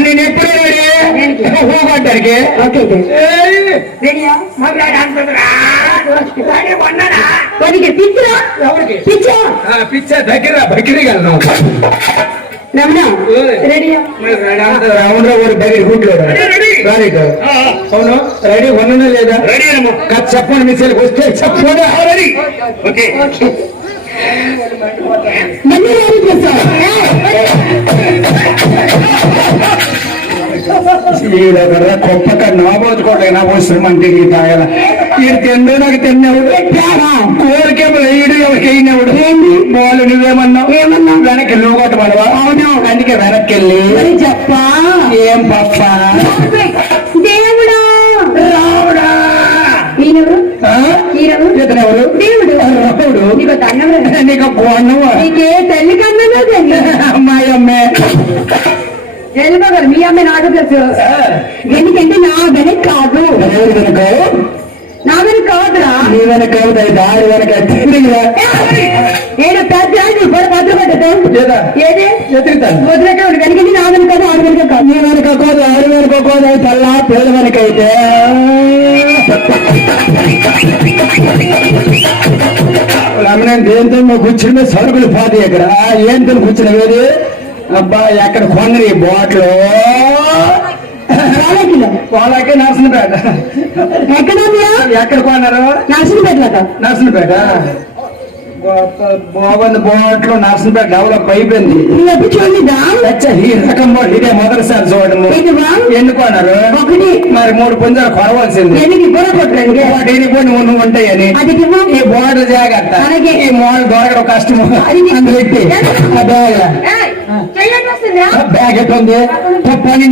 నేను ఎప్పుడు హోగొట్టరికి పిచ్చ దగ్గర బకిరిగలను అవును రెడీ వన్నా లేదా చెప్పండి మిసైల్ వస్తే చెప్పండి కొప్పక నోబోతుకోవట్లే నా అవసరం అంటే తాగల ఈడు తిండు నాకు తిన్నవుడు కోరికేమో ఈడు ఎవరికి అయినవుడు బాలు నువ్వేమన్నావు ఏమన్నావు వెనక్కి లోగొట్టమడవా అవును అందుకే వెనక్కి వెళ్ళి చెప్పా ఏం పప్ప దేవుడా రావుడా ఇతనెవరు దేవుడు రావుడు నీకు అన్నవా నీకే తల్లి కన్నా అమ్మాయి అమ్మే మీ అమ్మాయి నాకు తెలుసు ఎందుకంటే నా వెనక కాదు నా వెనక కాదురా నీ వెనక కాదు దారి వెనక నేను పెద్ద భద్ర పడ్డా ఏది వదిలేక వెనకండి నా వెనక కాదు ఆరు వెనక కాదు నీ వెనక కాదు ఆరు వెనక కాదు తెల్ల పిల్లల వెనక అయితే నేను దేంతో కూర్చుని సరుకులు పోతాయి ఇక్కడ ఏంతో కూర్చున్నవేది అబ్బా ఎక్కడ కొన్నరు ఈ బాట్లు వాళ్ళకి నర్సనపేట ఎక్కడ కొన్నారు నర్సనపేట బాగుంది బాట్లు నర్సనపేట డెవలప్ అయిపోయింది ఈ రకం బాట్లు ఇదే మొదటిసారి చూడము ఎన్నుకున్నారు మరి 3 పుంజాలు కొనవలసింది నువ్వు ఉంటాయని ఈ బోర్డు జాగ్రత్త ఈ మోడల్ దొరకడం కష్టము అందులో పెట్టి బ్యాగ్ ఎట్టుంది పని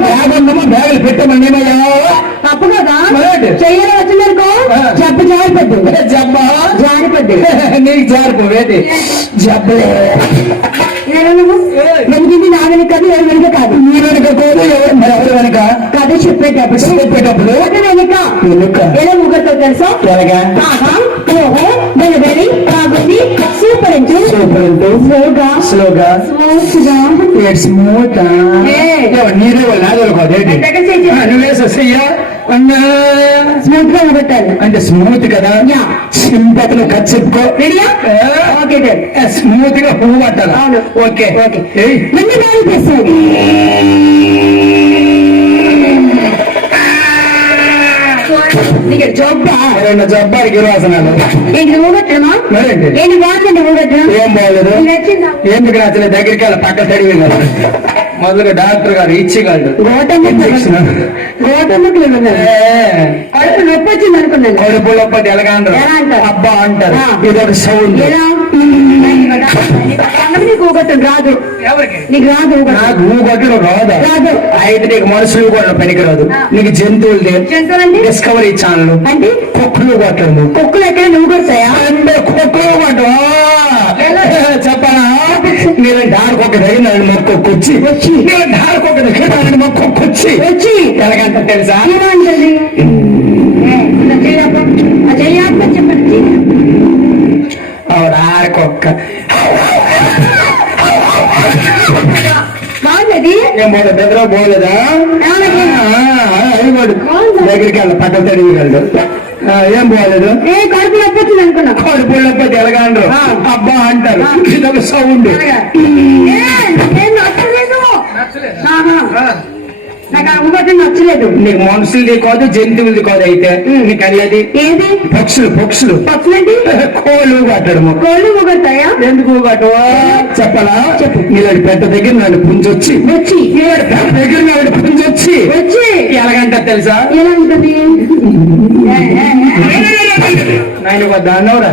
బ్యాగ్ ఉందమ్మా బ్యాగులు పెట్టమని తప్పు కదా చెయ్యాలి వచ్చిందనుకో జబ్బు జారిపడ్డు జబ్బా జారిపడ్డు నీకు జారిపోవేది జబ్బలే వెనుక నా వెనుక కాదు ఎవరి వెనుక కాదు నీ వెనుక కోదు ఎవరి వెనుక కథ చెప్పేటప్పుడు వెనుక ఎలా ముగ్గురుతో తెలుసా ఎలాగా వెరీ బాగుంది సూపర్ స్లోగా స్మూత్ గా పెట్టాలి అంటే స్మూత్ కదా సింపతులు ఖర్చు చెప్పుకో స్మూత్ గా పువ్వు పట్టాలి ఓకే జబ్బారు గిరివాసనాలు ఏం బాగలేదు ఎందుకు నచ్చలేదు దగ్గరికి వెళ్ళి పక్క తడివి మొదలుగా డాక్టర్ గారు ఇచ్చిగాళ్ళు నొప్పి వచ్చింది అనుకున్నాను కడుపు నొప్పి ఎలాగా అంటారు అబ్బా అంటారు ఇదొక సౌండ్ రాదు నీకు రాదు నాకు ఊగొట్టడం రాదు అయితే నీకు మనుషులు కూడా పనికిరాదు నీకు జంతువులు డిస్కవరీ ఛానల్ అంటే కుక్కలు కొట్టడం కుక్కలు ఎక్కడ నువ్వు కొడతాయా కుక్కలు కొట్టవా చెప్పనా నేను డారుకొక దగ్గర మొక్కొచ్చి నేను డారుకొక దగ్గర మొక్కొచ్చి వచ్చి ఎలాగంట తెలుసా చెప్పండి ఆడకొక్క నిద్ర పోలేదా దగ్గరికి వెళ్ళ పక్కన తడిగాడు ఏం పోలేదు కడుపు నొప్పి అనుకున్నా కడుపు నొప్పి ఎలాగంటారు అబ్బా అంటారు ఇదొక సౌండ్ నాకు అమ్మబట్టి నచ్చలేదు నీకు మనుషులది కాదు జంతువులది కాదు అయితే నీకు అయ్యేది ఏది పక్షులు పక్షులంటే కోళ్ళు కట్టడము కోళ్ళు ఊగొడతాయా ఎందుకు ఊగట్టవా చెప్పలా చెప్పు నీలాంటి పెద్ద దగ్గర నన్ను పుంజొచ్చి పెద్ద దగ్గర నన్ను పుంజొచ్చి ఎలాగంటారు తెలుసా ఎలా ఉంటుంది నాయన వద్ద అన్నవరా